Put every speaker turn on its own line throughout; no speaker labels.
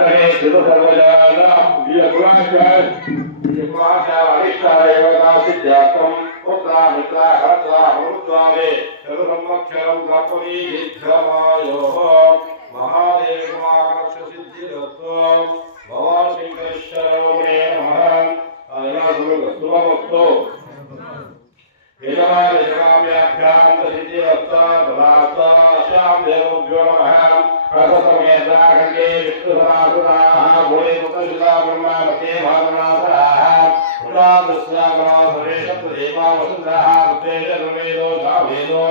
नवग्रहे सर्वजानां वियग्राचार वियग्राचारिष्टादेवतासिद्ध्यार्थं पुत्रा मित्रा हरत्रा हरुद्वारे सर्वसम्मक्षरं द्रौपदी दीर्घमायोः महादेवमाकर्षसिद्धिरत्वं भवान् श्रीकृष्णरमणे नमः अयनासुरगस्तुभवस्तु यजमानयजमाव्याख्यान्तसिद्धिरत्वा भवात्वा श्यां देवभ्यो नमः प्रथसमेताखण्डे विष्णुसनासुराः गुणे मुखशिला ब्रह्मा मध्ये भागनासराः पुरादस्यागनासरेशत्वदेवा वसुन्धरः रुपेशर्वेदो जावेदो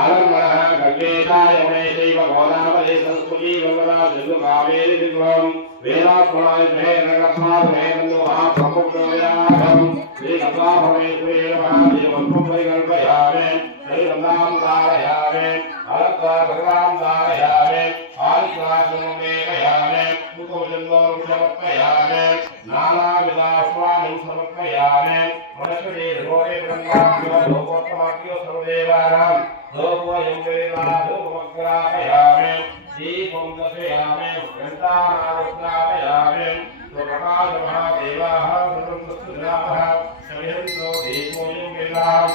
आनन्दः खड्गेशाय महेशैव भवनामले संस्कृति गङ्गना सिन्धुकावेरि विद्वम् वेदात्मनाय महे नगत्मात् महे नन्दो महाप्रमुखोयाहम् श्रीकथाभवेश्वरे नमः देवत्वं परिकल्पयामि श्रीरन्दां धारयामि अलक्का भगवान् धारयामि आदित्याश्रममेकयामि कुतोजन्मोरुं समर्पयामि नानाविधाश्वानिं समर्पयामि वनस्पति रोगे ब्रह्माभ्यो लोकोत्तमाभ्यो सर्वदेवानां लोकोऽयं वेदा लोकमग्रापयामि दीपं दर्शयामि घण्टानावस्त्रापयामि स्वप्रकाशमहादेवाः सर्वं वस्तुजनाः शमयन्तो दीपोऽयं वेदाम्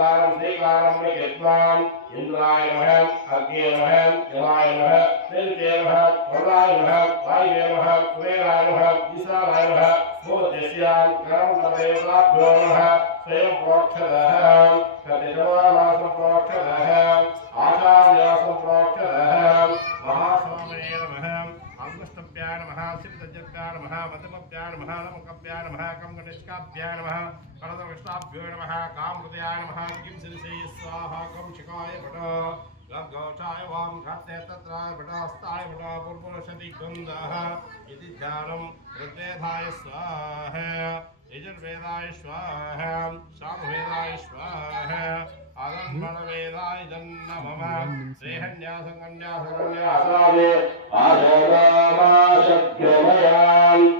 காலம் ஸ்ரீகாலம் யஜ்மான் இந்திராய நம அக்னிய நம ஜலாய நம திருஜே நம வரலாய நம வாயுவே நம குபேராய நம ஈசாராய நம மூலதேசியான் கரம் தேவதாபியோ நம ஸ்வயம் புரோக்ஷத கதிஜமானாச புரோக்ஷத नमः नमकभ्याय नमः कङ्गनिष्काभ्याय नमः करदविष्टाभ्यो नमः कामृतयाय नमः किं शिरसे? स्वाहा कं शिखाय भट गङ्गोषाय वां घाते तत्राय भटास्ताय भट पुर्पुरशति गन्धः इति ध्यानं ऋग्वेदाय स्वाहा। यजुर्वेदाय स्वाहा। सामवेदाय स्वाहा। आदन्मणवेदाय जन्नमः श्रीहन्यासङ्गन्यासकन्यासावे आजगामाशक्यमयाम्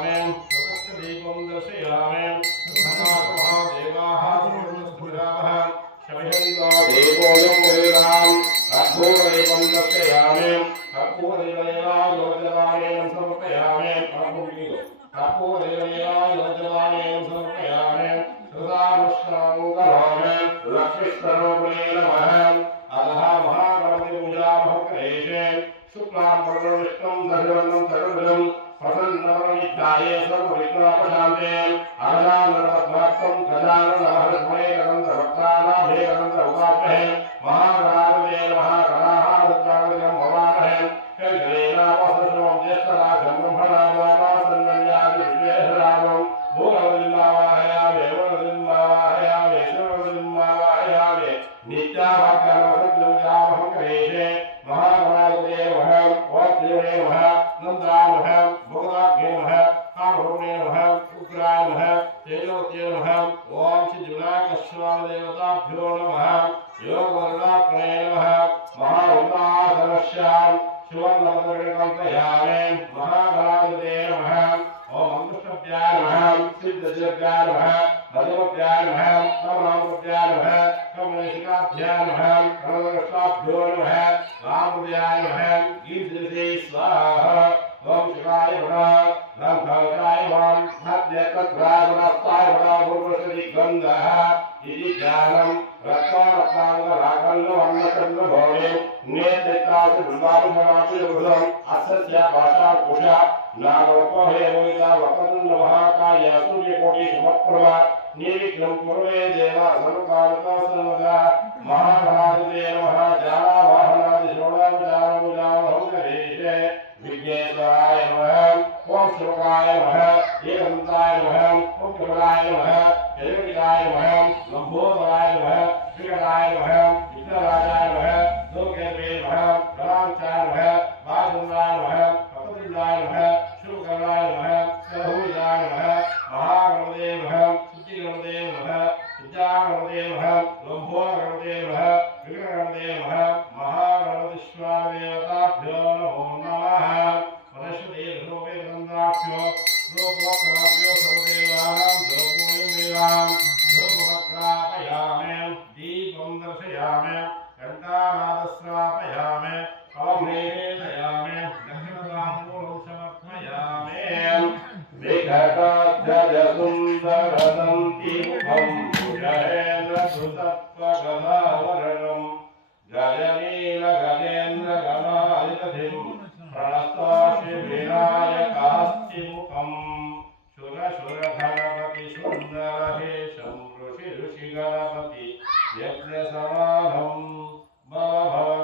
దర్శయామి దీపం దర్శయామి దేవోయం దర్శయామి కర్పూరై கதாநாதே அகதான பத்மாக்கம் கதான उग्राय नमः ॐ श्रीजुनाकश्वादेवताभ्यो नमः योगवर्णात्मने नमः। महाभूतासनस्याम् शिवन्नवकल्पयामि महागणाधिपते नमः। ॐ अङ्कुष्टभ्याय नमः। सिद्धजभ्याय नमः। मधुमभ्याय नमः। नवरामभ्याय नमः। कमलेशिकाभ्याय नमः। कमलकृष्णाभ्यो नमः। रामभ्याय नमः। गीतजसे स्वाहा। ॐ शिवाय नमः। रंभरायवान् मध्यकद्रागुणस्तायगुणाभूषदिगन्धः इति ज्ञानम् रत्नारत्नाङ्गरागन्धवर्णकन्धभोगे नेतृत्वासुभृतानुभवापिबुधम् अस्य भाषाकुषा नागवपोहेमोहिता वक्रतुण्डमहाकाया सूर्यकोटिसमप्रभा निर्विघ्नं कुर्वे देव सर्वकालकासनदा महाभारते नमः जानावाहनादिश्रोणामुजानमुजानहं गणेशे विज्ञेताय नमः ஓம் சிவகாய நம ஏகமுத்தாய நம ஓம் சிவகாய நம எதிர்காய நம நம்போதராய நம ஸ்ரீகராய நம விக்னராய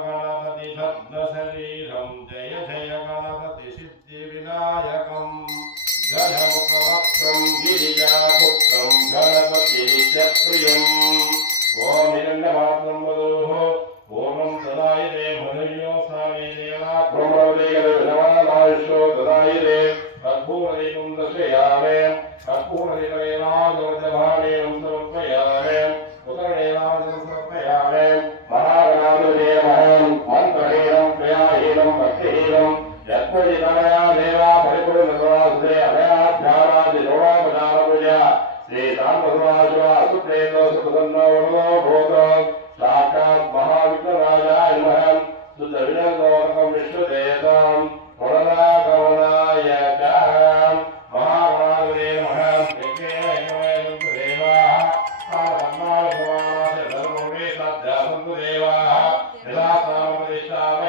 गणपति भग्नशरीरं जय जय गणपतिसिद्धिविनायकं गणमुखवक्त्रं गिरिजापुत्रं धीया गणपते च प्रियम् วิตาเว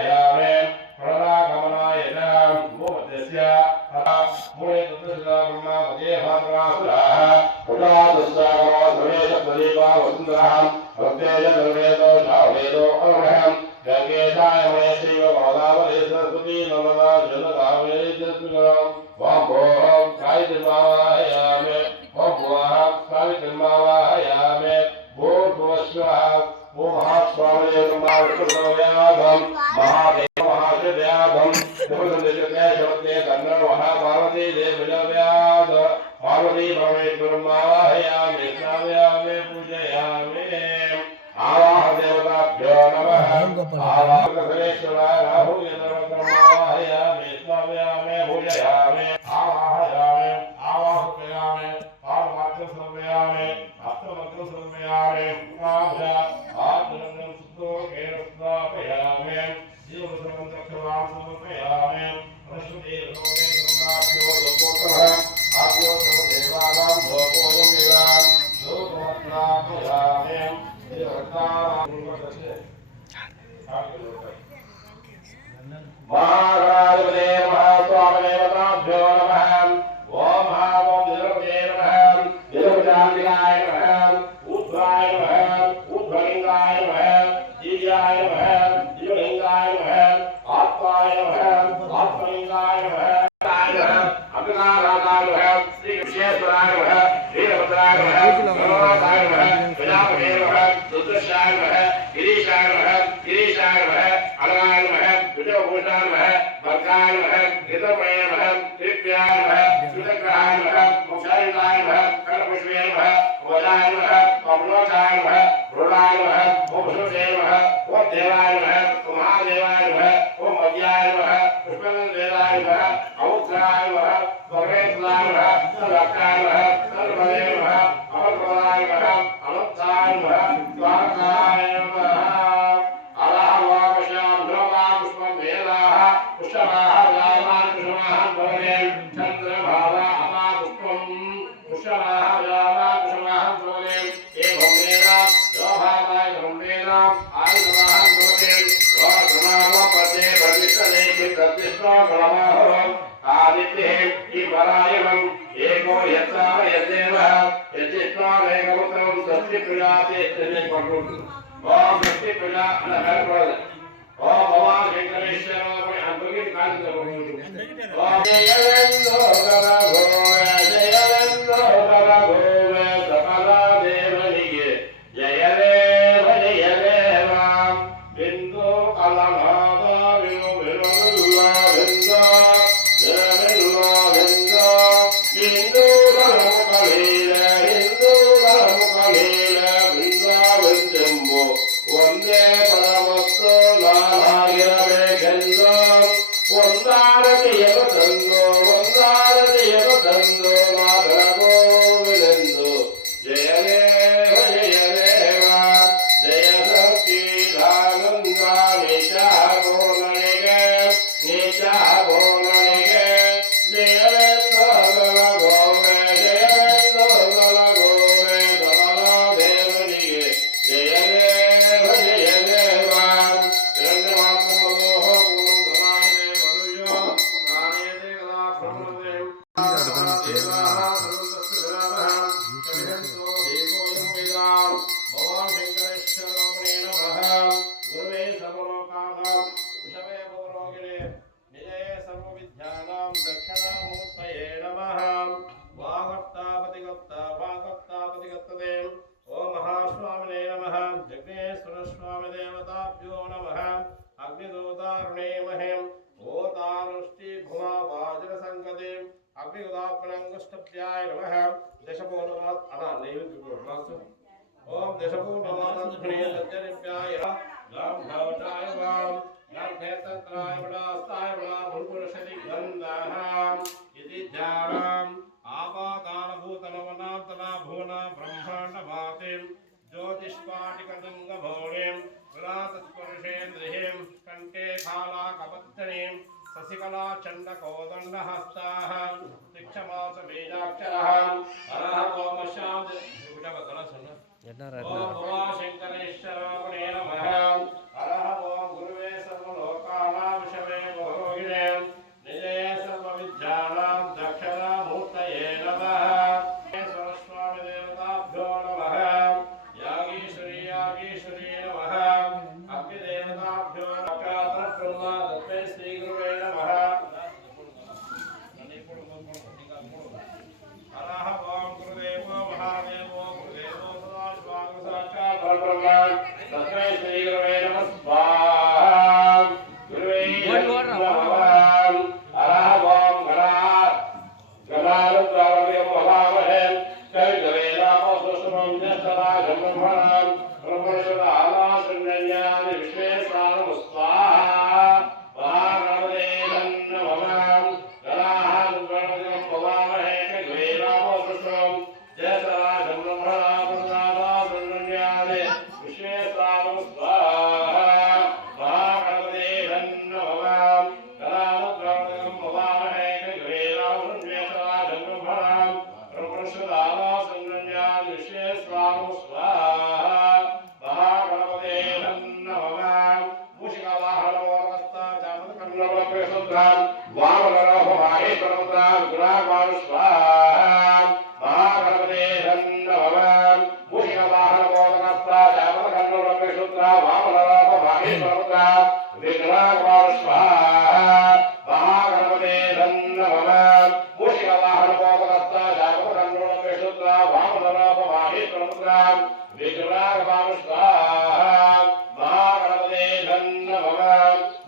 శ్రీకృష్ణేశ్వరాయ వీరభద్రాయ वराय वह वग्रेश्वर वह लक्कार वह इति परा एवम् एको यत्र यदेव। यचित्वा वेगवतौ सृष्टिप्रजाते ओम सृष्टिप्रजा ओम भगवान् वेङ्कटेश्वरो ओम देवद्विगुणास्तु ॐ दशपूर्णवासप्रियसत्यनिप्याय गं भवताय वां गं नेतत्राय वडास्ताय वडा भूपुरुषति गन्धः इति ध्यानाम् आपाकालभूतलवनातलाभूना ब्रह्माण्डभातिं ज्योतिष्पाटिकदङ्गभौणीं विलासस्पर्शेन्द्रिहीं कण्ठे खालाकपद्धनीम् शशिकलाचण्डकोदण्डहस्ताः दीक्षमासबीजाक्षरः हरः ओमशान्त भुवशङ्करेश्वराय नमः हरः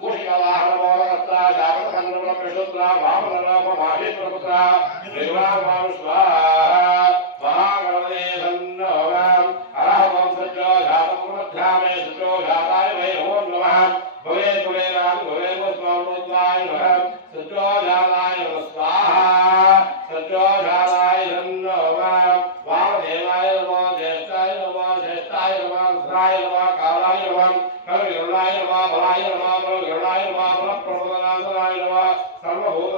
ೂಷಿಕಲಾಹೋರತ್ರ ಶಾಪಕಂದ್ರ ಪ್ರಶೋತ್ರ ವಾಮನರಾಮ ಮಾಹೇಶ್ವರಪುತ್ರ ದೇವಾಮಾನುಷ್ವಾ salva outro.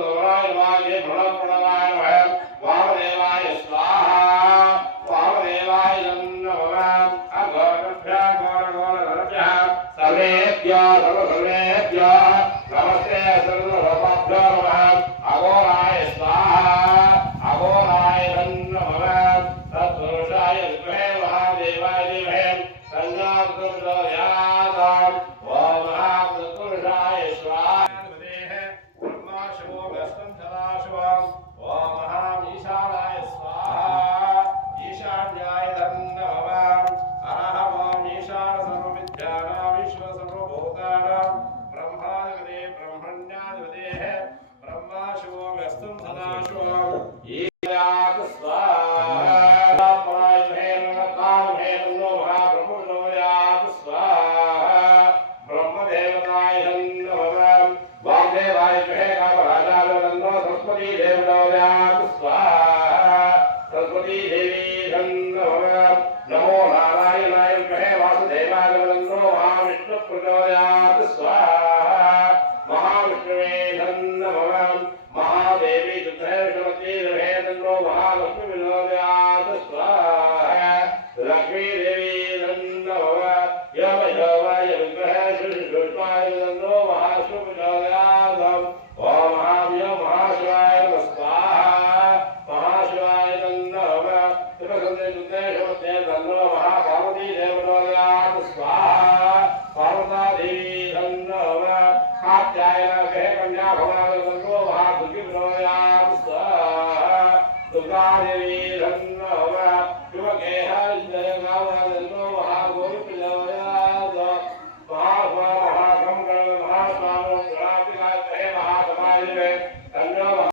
I have